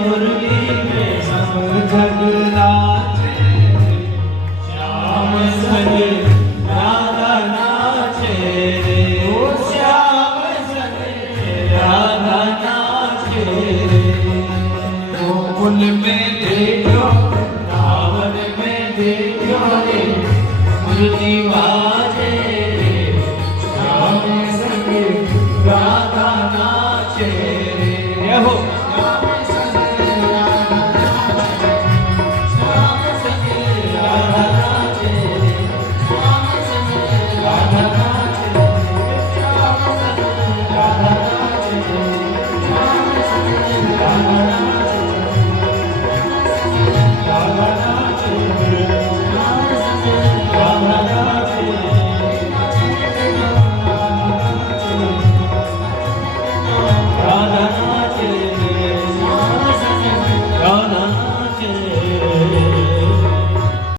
मुरली में सब जग नाचे, श्याम संग राधा नाचे रे, ओ श्याम संग राधा नाचे रे। गोकुल में देखो, रावण में देखो रे, मुरली